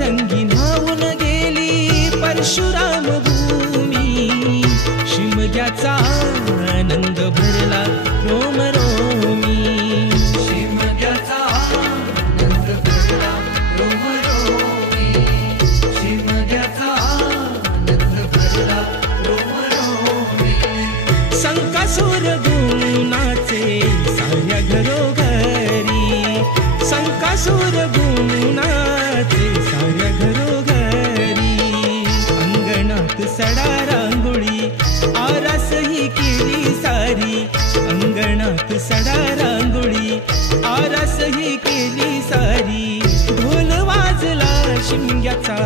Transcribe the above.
रंगी न्हावून गेली परशुराम भूमी, शिमग्याचा आनंद भरला रोम रोमी, शिमग्याचा आनंद भरला रोम रोमी, शिमग्याचा आनंद भरला रोम रोमी. संकासुर गुणाचे साऱ्या घरोघरी, संकासुर गुणाचे साऱ्या घरोघरी, अंगणात सडा रांगोळी आरास ही केली सारी, अंगणात सडा रांगोळी आरास ही केली सारी, ढोल वाजला शिमग्याचा